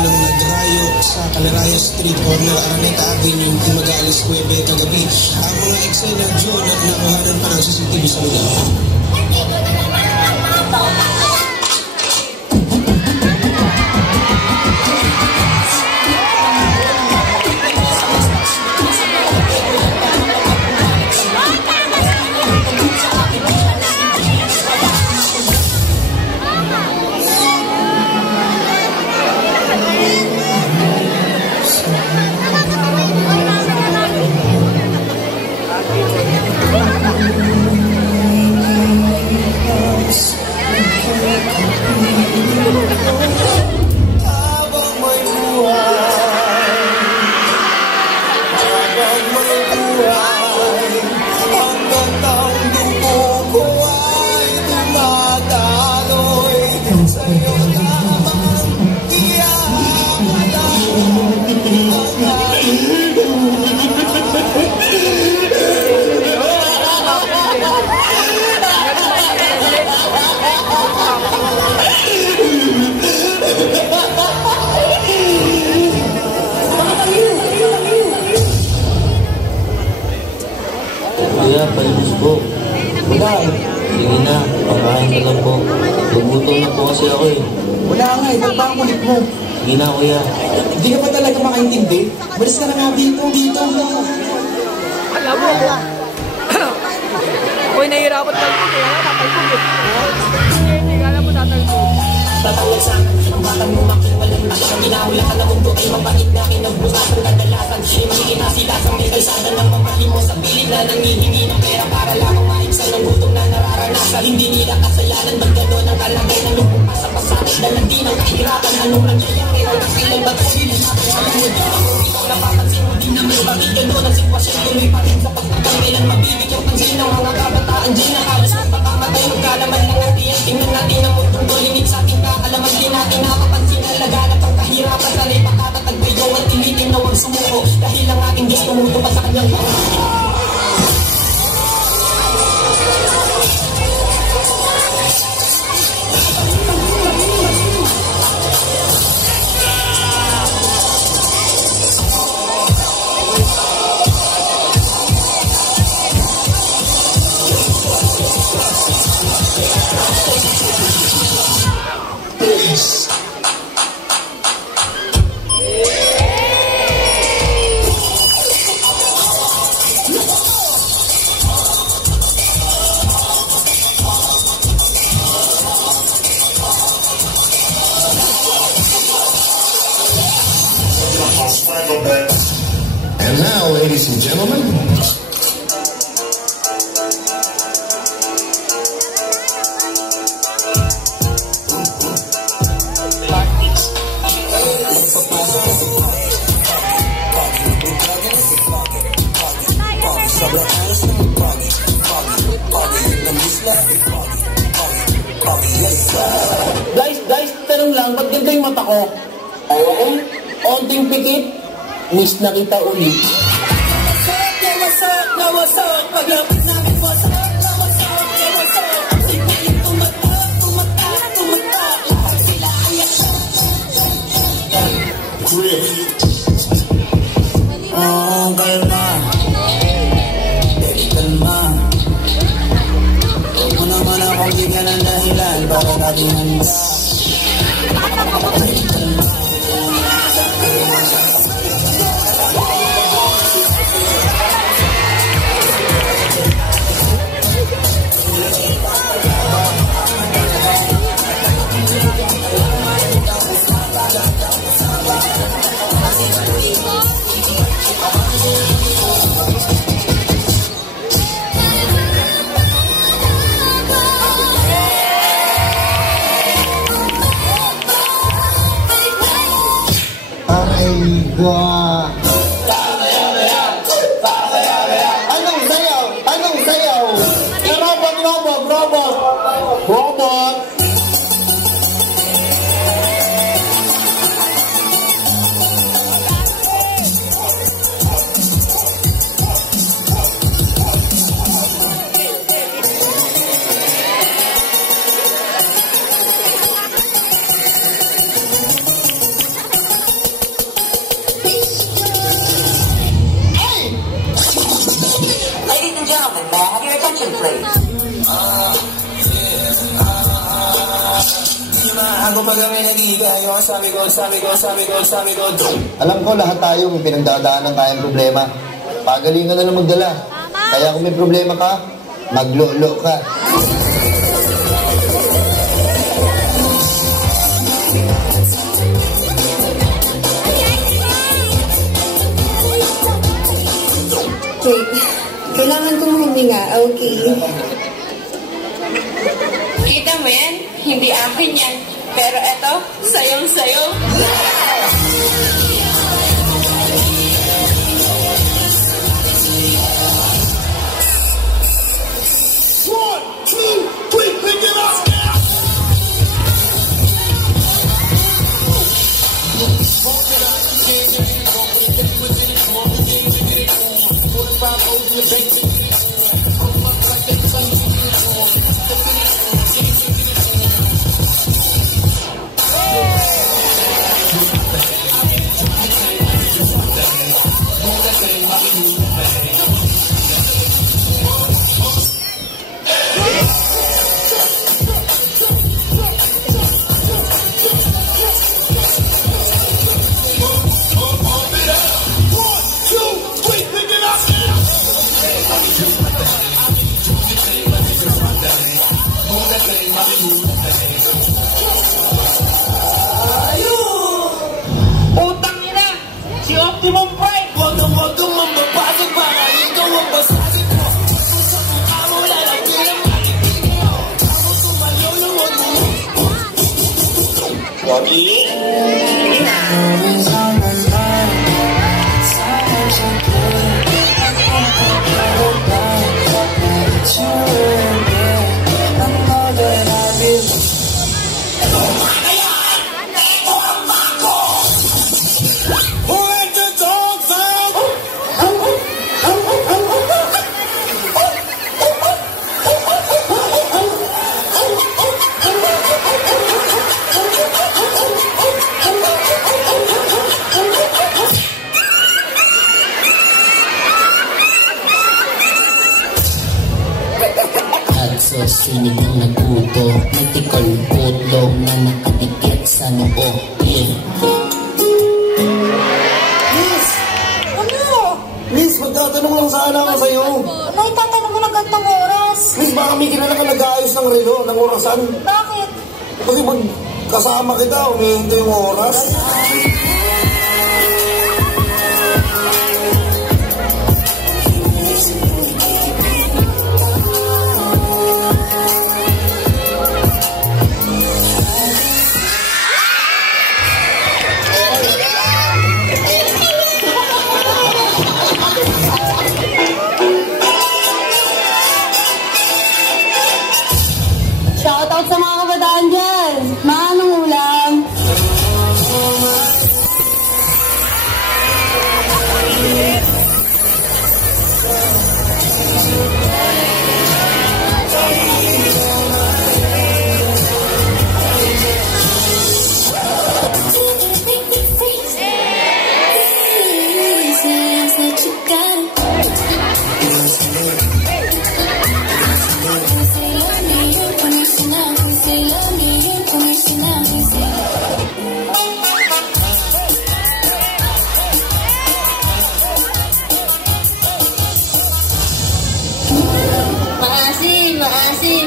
ng nagrayo sa Calaraya Street, corner Araneta Avenue, Mag-aalis 9 kagabi. Ang mga eksena June at nakuhanan pa ng CCTV sa lugar. Kuya, palibos po. Wala eh. Sige na, pakain ka lang po. Nagutom na po kasi ako eh. Wala nga eh, ba't ba ang kulit mo? Sige na kuya. Hindi ka pa talaga makaintindi? Balis ka na nga dito. Alam mo, ako'y nahihirapan talpog kaya tatalpog eh. Hindi ka alam mo tatalpog. Tatawag sa akin, ang batang lumakil, walang lakas. Inahula ka na mundo ay mabait na kinagbukas ang kadalasan. Hindi kinasilasang may kalsada ng mamahin mo sa piling na nangihingi ng pera para lamang maiksan ng gutom na nararanasan. Hindi nila kasayanan, ba't gano'n ang kalagay ng lupong pasapasalit? Dalang din ang kahirapan, anong nangyayari? Ang kasilan ba't sinilapin sa lungod? Ikaw napapansin mo din naman bakit gano'n ang sitwasyon tuloy pa rin sa pagkakailan mabibigyan pansin ng mga kabataan dyan na halos magpakamatay magkalaman lang ang tiyan. Tingnan natin ang mundong tulinig sa ating kakalaman din natin napapansin ang laganap ang kahirapan sa lay pakatatagbayaw at tilitin na huwag sumuko dahil ang ating Diyos tumuto pa sa kanyang And now, ladies and gentlemen, Guys, tanong lang, ba't ganda yung mata ko? Onting pikit, miss na kita ulit. Nawasak, paglapit namin wasak, nawasak. Ang sipiling tumata, lahat sila ayak. Chris. Kalma. Kalma. Huwag mo naman akong bigyan ng dahilan, baka natin handa. Anong sayaw? Robot! ko pag kami nag-iigay, sabi ko. Alam ko lahat tayo may pinagdadaanan tayong problema. Pagalingan na lang magdala. Kaya kung may problema ka, maglolo ka. Wait, kailangan kong huminga, okay? Kita mo yan? Hindi akin yan. Pero eto, sayong-sayo. One, two, three, pick it up now. Utang ina! Si Optimum Pride! Huwag kang mambabasag para ikaw ang basagin ko. Sa mukha mo lalaki ang makikita mo. Ako sumayaw yung huwag mo. Pogi! Ina! Sinig ng nagputo, natikol putlong na nakatikit sa noo. Liz! Ano? Liz, magtatanong lang sana ako sa'yo. Ano itatanong mo ng gantong oras? Liz, baka may kilala ka nag-aayos ng relo, ng orasan. Bakit? Kasi pag kasama kita, umihintay yung oras. Shoutout sa mga kabataan dyan! Manong ulam!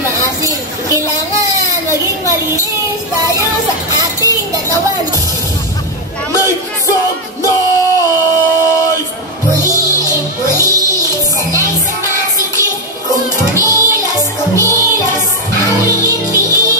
Maasim. Kailangan maging malinis tayo sa ating katawan. Make some noise! Pulis, sanay sa masikip. Kung kumilas, ang liit-liit.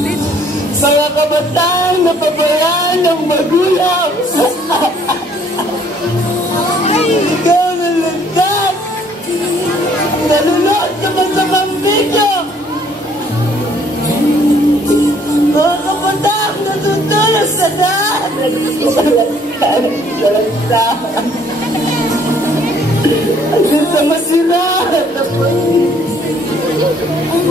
din. Mga kabataan na pabayaan ng magulang. Ikaw na landas. Nalulot sa masamang video. Mga kabataan na tutulog sa daan. Hanggang sa masirahan na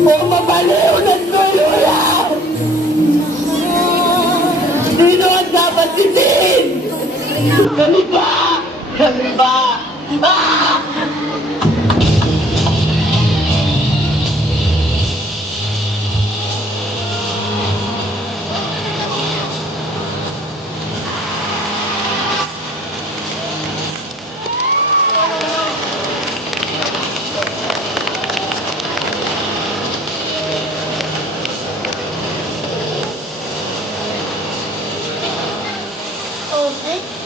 o mabaliw ng tulula. Sino ang dapat sitin? Kami ba? Kami ba? Ah! Okay.